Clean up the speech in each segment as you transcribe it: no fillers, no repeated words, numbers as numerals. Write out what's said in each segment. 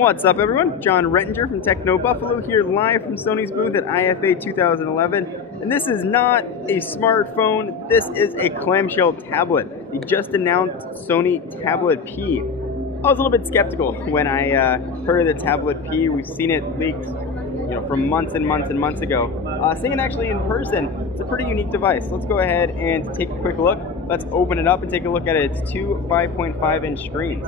What's up, everyone? John Rettinger from Techno Buffalo here live from Sony's booth at IFA 2011. And this is not a smartphone, this is a clamshell tablet. The just announced Sony Tablet P. I was a little bit skeptical when I heard of the Tablet P. We've seen it leaked from months and months and months ago. Seeing it actually in person, it's a pretty unique device. Let's go ahead and take a quick look. Let's open it up and take a look at it. It's two 5.5-inch screens.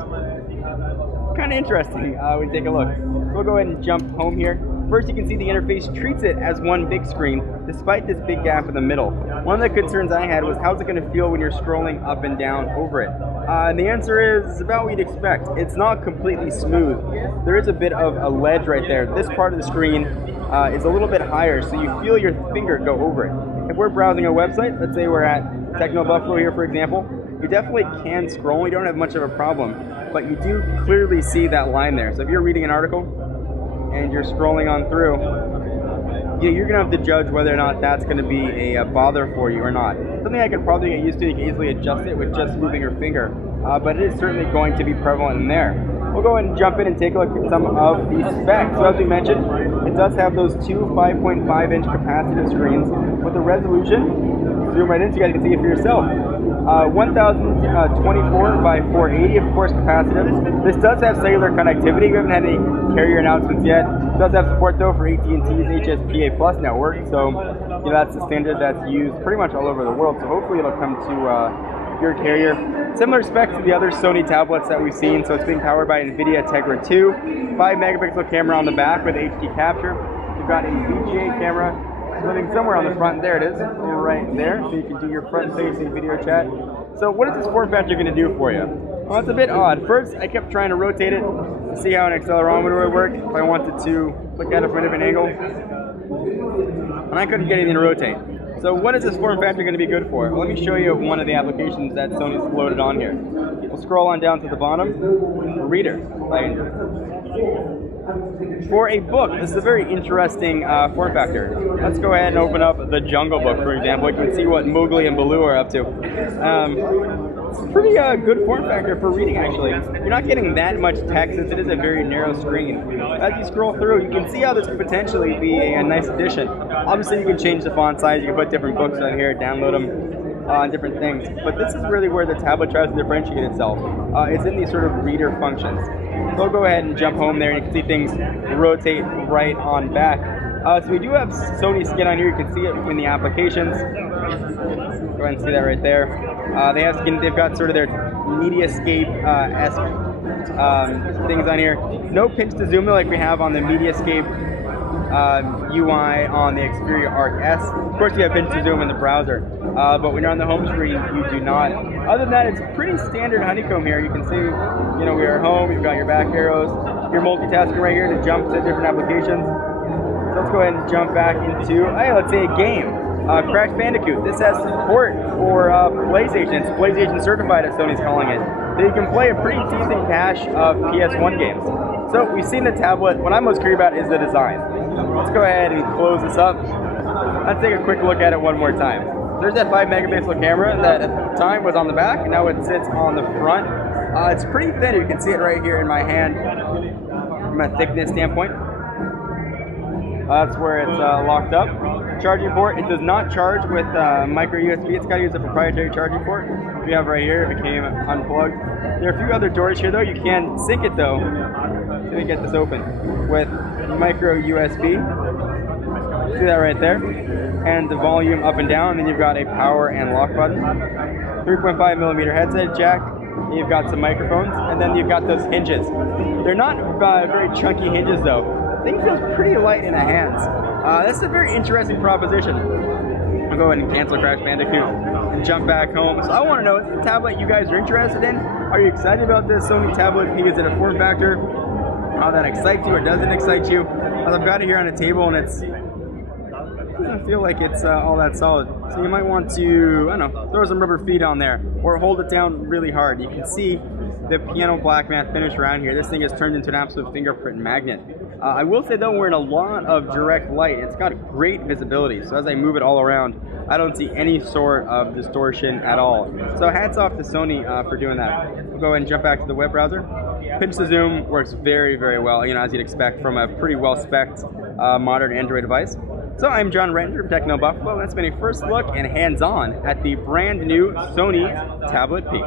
Kind of interesting when you take a look. So we'll go ahead and jump home here. First, you can see the interface treats it as one big screen, despite this big gap in the middle. One of the concerns I had was how's it going to feel when you're scrolling up and down over it? And the answer is about what you'd expect. It's not completely smooth. There is a bit of a ledge right there. This part of the screen is a little bit higher, so you feel your finger go over it. If we're browsing a website, let's say we're at Techno Buffalo here, for example, you definitely can scroll. You don't have much of a problem, but you do clearly see that line there. So if you're reading an article and you're scrolling on through, you're going to have to judge whether or not that's going to be a bother for you or not. Something I could probably get used to. You can easily adjust it with just moving your finger, but it is certainly going to be prevalent in there. We'll go ahead and jump in and take a look at some of the specs. So as we mentioned, it does have those two 5.5-inch capacitive screens with a resolution. Zoom right in so you guys can see it for yourself. 1024 by 480, of course, capacitive. This does have cellular connectivity. We haven't had any carrier announcements yet. It does have support though for AT&T's HSPA Plus network, so that's the standard that's used pretty much all over the world. So hopefully it'll come to your carrier. Similar specs to the other Sony tablets that we've seen. So it's being powered by NVIDIA Tegra 2, 5-megapixel camera on the back with HD capture. You've got a VGA camera living somewhere on the front. There it is, right there. So you can do your front-facing video chat. So what is this form factor going to do for you? Well, it's a bit odd. First, I kept trying to rotate it to see how an accelerometer would work if I wanted to look at it from a different angle, and I couldn't get anything to rotate. So what is this form factor going to be good for? Well, let me show you one of the applications that Sony's loaded on here. We'll scroll on down to the bottom. Reader. For a book, this is a very interesting form factor. Let's go ahead and open up the Jungle Book, for example. You can see what Mowgli and Baloo are up to. It's a pretty good form factor for reading, actually. You're not getting that much text since it is a very narrow screen. As you scroll through, you can see how this could potentially be a nice addition. Obviously, you can change the font size. You can put different books on here, download them on different things. But this is really where the tablet tries to differentiate itself. It's in these sort of reader functions. So we'll go ahead and jump home there, and you can see things rotate right on back. So we do have Sony skin on here. You can see it in the applications. Go ahead and see that right there. They have skin. They've got sort of their Mediascape-esque things on here. No pinch to zoom like we have on the Mediascape UI on the Xperia Arc S. Of course, you have pinch to zoom in the browser, but when you're on the home screen, you do not. Other than that, it's pretty standard honeycomb here. You can see, we are home. You've got your back arrows. You're multitasking right here to jump to different applications. So let's go ahead and jump back into, let's say a game. Crash Bandicoot. This has support for PlayStation. It's PlayStation certified, as Sony's calling it. So you can play a pretty decent cache of PS1 games. So we've seen the tablet. What I'm most curious about is the design. Let's go ahead and close this up. Let's take a quick look at it one more time. There's that 5-megapixel camera that at the time was on the back, and now it sits on the front. It's pretty thin. You can see it right here in my hand from a thickness standpoint. That's where it's locked up. Charging port, it does not charge with micro USB. It's got to use a proprietary charging port. We have right here, it became unplugged. There are a few other doors here though. You can sync it though. Let me get this open with micro USB. See that right there? And the volume up and down. And then you've got a power and lock button. 3.5mm headset jack. You've got some microphones, and then you've got those hinges. They're not very chunky hinges though. Thing feels pretty light in the hands. That's a very interesting proposition. I'll go ahead and cancel Crash Bandicoot and jump back home. So I want to know, is it a tablet you guys are interested in? Are you excited about this Sony Tablet P? Is it a form factor that excites you or doesn't excite you? I've got it here on the table, and it doesn't feel like it's all that solid. So you might want to, throw some rubber feet on there or hold it down really hard. You can see the piano black matte finish around here. This thing has turned into an absolute fingerprint magnet. I will say though, we're in a lot of direct light. It's got great visibility, so as I move it all around, I don't see any sort of distortion at all. So hats off to Sony for doing that. We'll go ahead and jump back to the web browser. Pinch to zoom works very, very well, you know, as you'd expect from a pretty well-spec'd modern Android device. So I'm John Renter from Techno Buffalo, and that's been a first look and hands-on at the brand new Sony Tablet P.